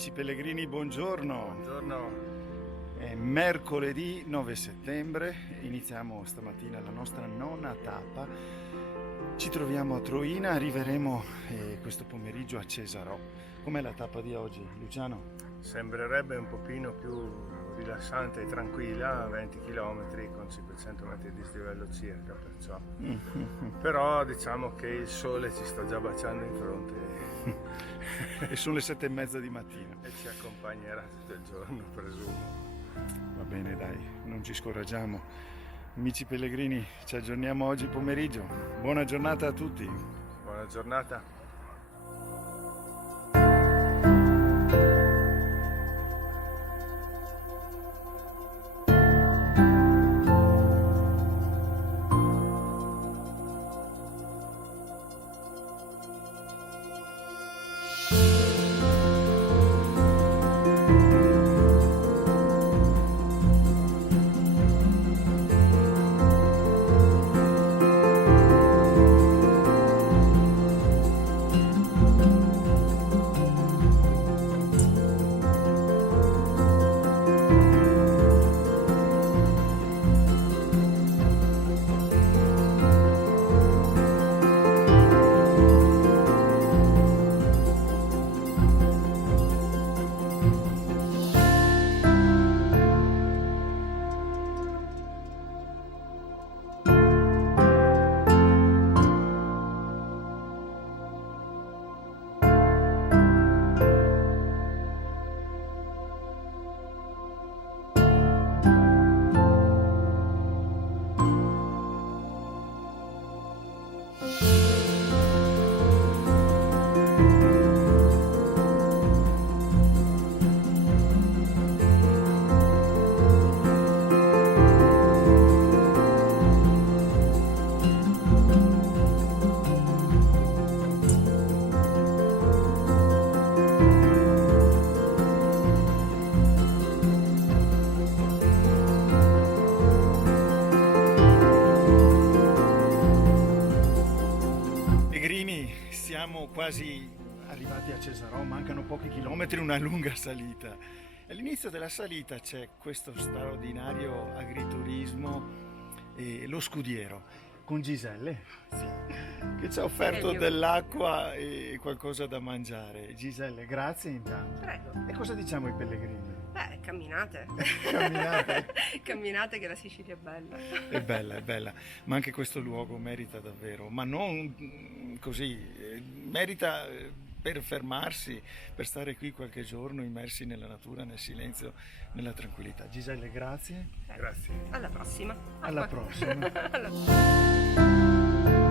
Amici pellegrini, buongiorno. Buongiorno. È mercoledì 9 settembre, iniziamo stamattina la nostra nona tappa. Ci troviamo a Troina, arriveremo questo pomeriggio a Cesarò. Com'è la tappa di oggi, Luciano? Sembrerebbe un pochino più rilassante e tranquilla, 20 km con 500 metri di dislivello circa, perciò. Però diciamo che il sole ci sta già baciando in fronte E sono le 7:30 di mattina. e ci accompagnerà tutto il giorno, presumo. Va bene, dai, non ci scoraggiamo. Amici pellegrini, ci aggiorniamo oggi pomeriggio. Buona giornata a tutti. Buona giornata. Siamo quasi arrivati a Cesarò, mancano pochi chilometri, una lunga salita. All'inizio della salita c'è questo straordinario agriturismo, lo Scudiero, con Giselle, che ci ha offerto dell'acqua e qualcosa da mangiare. Giselle, grazie intanto. Prego. E cosa diciamo ai pellegrini? Camminate. Camminate. Camminate, che la Sicilia è bella. È bella, ma anche questo luogo merita davvero, ma non così, merita per fermarsi, per stare qui qualche giorno immersi nella natura, nel silenzio, nella tranquillità. Giselle, grazie. Grazie. Alla prossima. Alla prossima. Alla prossima.